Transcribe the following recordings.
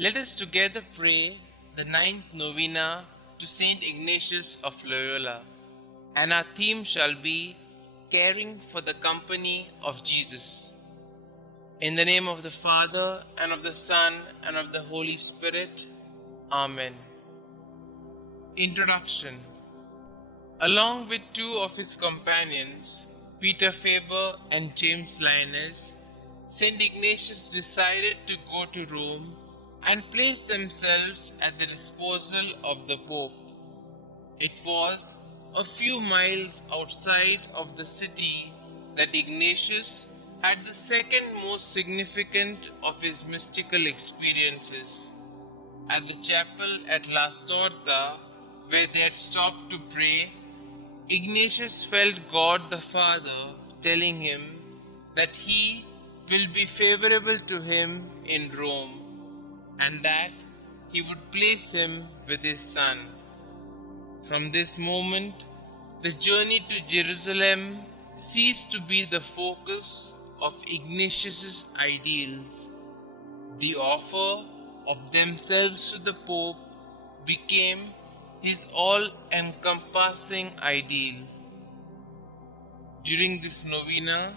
Let us together pray the ninth novena to St Ignatius of Loyola, and our theme shall be Caring for the Company of Jesus. In the name of the Father, and of the Son, and of the Holy Spirit. Amen. Introduction. Along with two of his companions, Peter Faber and James Linus, St Ignatius decided to go to Rome and place themselves at the disposal of the Pope. It was a few miles outside of the city that Ignatius had the second most significant of his mystical experiences. At the chapel at La Storta, where they had stopped to pray, Ignatius felt God the Father telling him that he will be favorable to him in Rome, and that he would place him with his son. From this moment, the journey to Jerusalem ceased to be the focus of Ignatius's ideals. The offer of themselves to the Pope became his all-encompassing ideal. During this novena,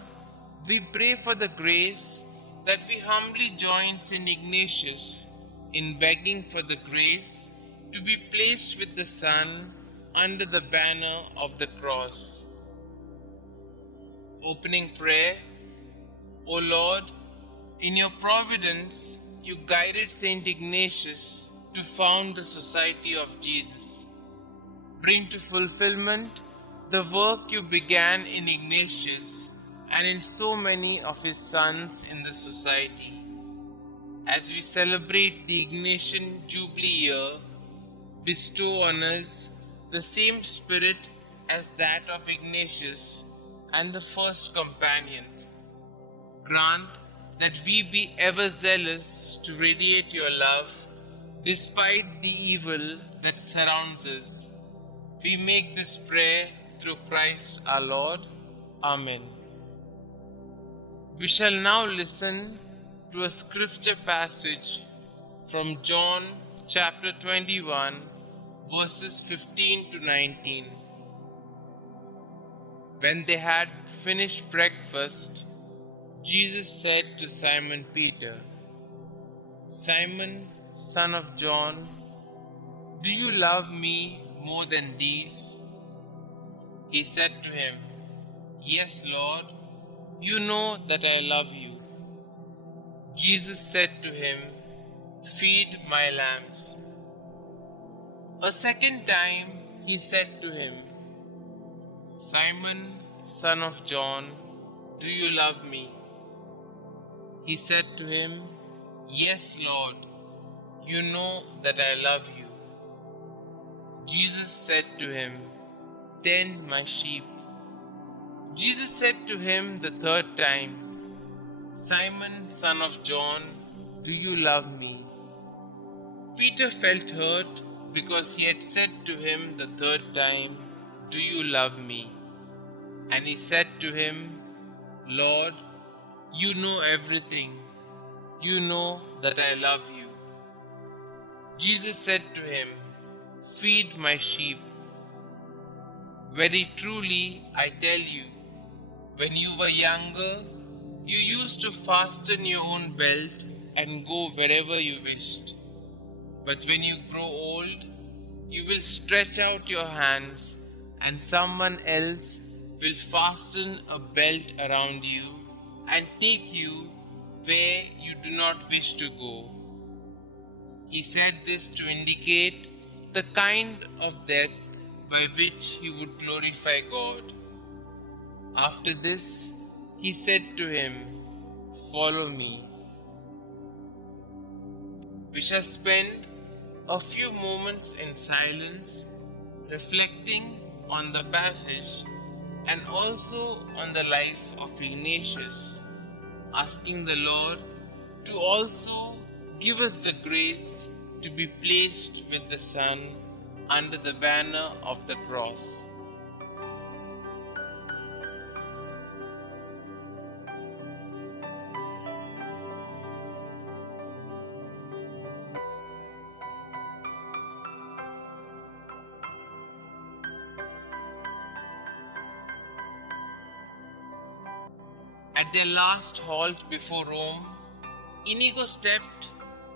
we pray for the grace that we humbly join St. Ignatius in begging for the grace to be placed with the Son under the banner of the cross. Opening prayer. O Lord, in your providence, you guided St. Ignatius to found the Society of Jesus. Bring to fulfillment the work you began in Ignatius and in so many of his sons in the Society. As we celebrate the Ignatian Jubilee year, bestow on us the same spirit as that of Ignatius and the first companions. Grant that we be ever zealous to radiate your love despite the evil that surrounds us. We make this prayer through Christ our Lord. Amen. We shall now listen to a scripture passage from John chapter 21, verses 15 to 19. When they had finished breakfast, Jesus said to Simon Peter, "Simon, son of John, do you love me more than these?" He said to him, "Yes, Lord, you know that I love you." Jesus said to him, "Feed my lambs." A second time he said to him, "Simon, son of John, do you love me?" He said to him, "Yes, Lord, you know that I love you." Jesus said to him, "Tend my sheep." Jesus said to him the third time, "Simon, son of John, do you love me?" Peter felt hurt because he had said to him the third time, "Do you love me?" And he said to him, "Lord, you know everything. You know that I love you." Jesus said to him, "Feed my sheep. Very truly I tell you, when you were younger, you used to fasten your own belt and go wherever you wished. But when you grow old, you will stretch out your hands, and someone else will fasten a belt around you and take you where you do not wish to go." He said this to indicate the kind of death by which he would glorify God. After this, he said to him, "Follow me." We shall spend a few moments in silence, reflecting on the passage and also on the life of Ignatius, asking the Lord to also give us the grace to be placed with the Son under the banner of the cross. At their last halt before Rome, Inigo stepped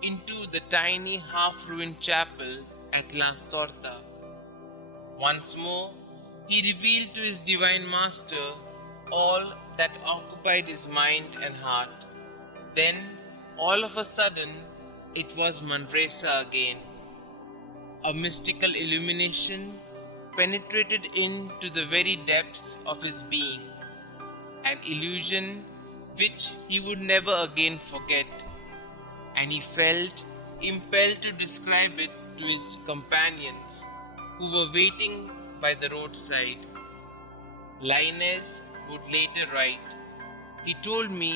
into the tiny half-ruined chapel at La Storta. Once more, he revealed to his divine master all that occupied his mind and heart. Then, all of a sudden, it was Manresa again. A mystical illumination penetrated into the very depths of his being, an illusion which he would never again forget, and he felt impelled to describe it to his companions who were waiting by the roadside. Linus would later write, "He told me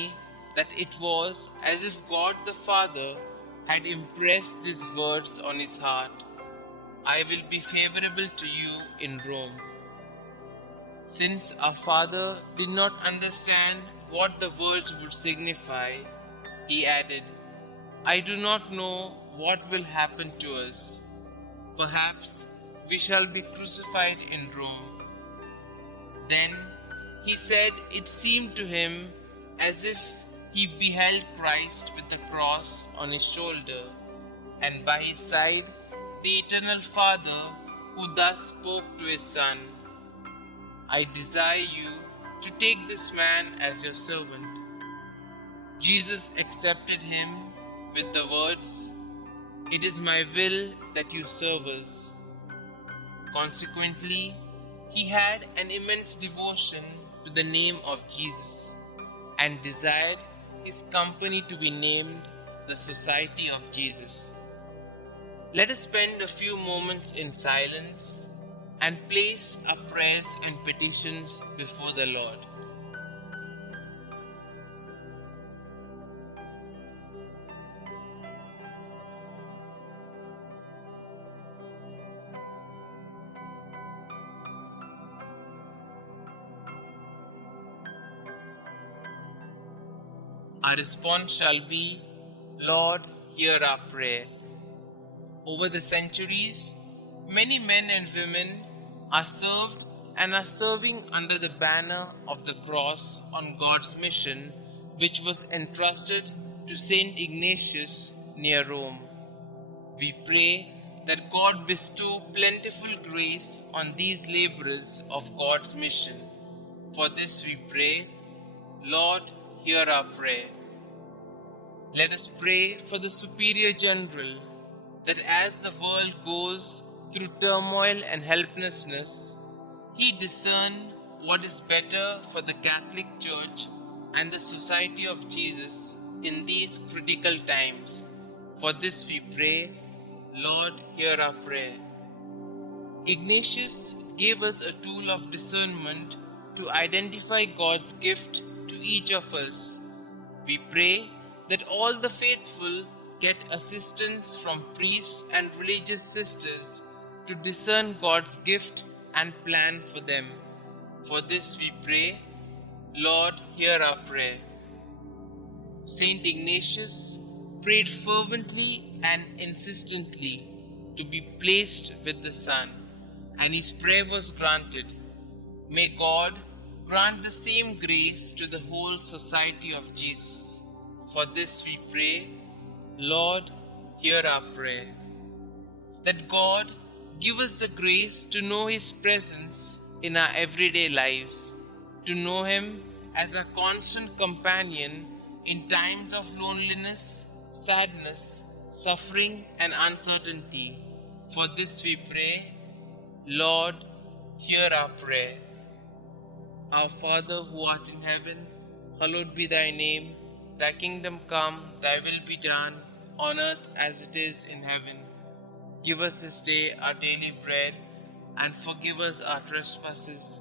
that it was as if God the Father had impressed these words on his heart: 'I will be favorable to you in Rome.'" Since our father did not understand what the words would signify, he added, "I do not know what will happen to us. Perhaps we shall be crucified in Rome." Then he said it seemed to him as if he beheld Christ with the cross on his shoulder, and by his side the eternal Father, who thus spoke to his Son, "I desire you to take this man as your servant." Jesus accepted him with the words, "It is my will that you serve us." Consequently, he had an immense devotion to the name of Jesus and desired his company to be named the Society of Jesus. Let us spend a few moments in silence and place our prayers and petitions before the Lord. Our response shall be, "Lord, hear our prayer." Over the centuries, many men and women are served and are serving under the banner of the cross on God's mission, which was entrusted to St Ignatius near Rome. We pray that God bestow plentiful grace on these laborers of God's mission. For this we pray, Lord, hear our prayer. Let us pray for the Superior General, that as the world goes through turmoil and helplessness, he discern what is better for the Catholic Church and the Society of Jesus in these critical times. For this we pray, Lord, hear our prayer. Ignatius gave us a tool of discernment to identify God's gift to each of us. We pray that all the faithful get assistance from priests and religious sisters to discern God's gift and plan for them. For this we pray, Lord, hear our prayer. St Ignatius prayed fervently and insistently to be placed with the Son, and his prayer was granted. May God grant the same grace to the whole Society of Jesus. For this we pray, Lord, hear our prayer. That God give us the grace to know His presence in our everyday lives, to know Him as a constant companion in times of loneliness, sadness, suffering, and uncertainty. For this we pray, Lord, hear our prayer. Our Father who art in heaven, hallowed be thy name. Thy kingdom come, thy will be done, on earth as it is in heaven. Give us this day our daily bread, and forgive us our trespasses,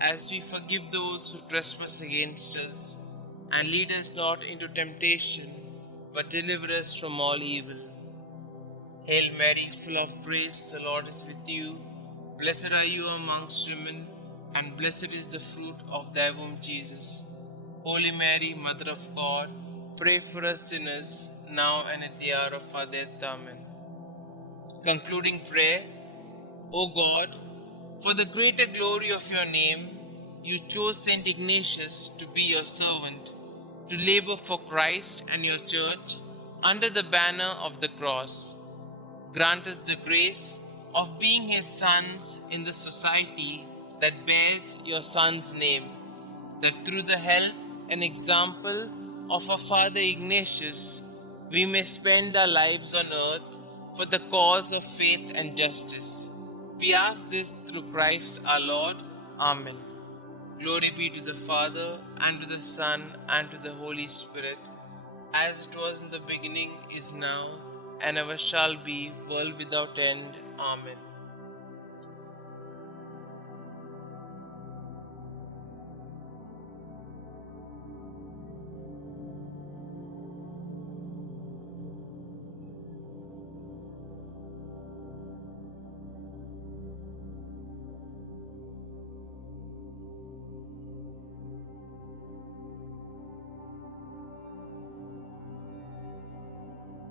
as we forgive those who trespass against us. And lead us not into temptation, but deliver us from all evil. Hail Mary, full of grace, the Lord is with you. Blessed are you amongst women, and blessed is the fruit of thy womb, Jesus. Holy Mary, Mother of God, pray for us sinners, now and at the hour of our death. Amen. Concluding prayer. O God, for the greater glory of your name, you chose St Ignatius to be your servant, to labor for Christ and your church under the banner of the cross. Grant us the grace of being his sons in the society that bears your son's name, that through the help and example of our Father Ignatius, we may spend our lives on earth for the cause of faith and justice. We ask this through Christ our Lord. Amen. Glory be to the Father, and to the Son, and to the Holy Spirit, as it was in the beginning, is now, and ever shall be, world without end. Amen.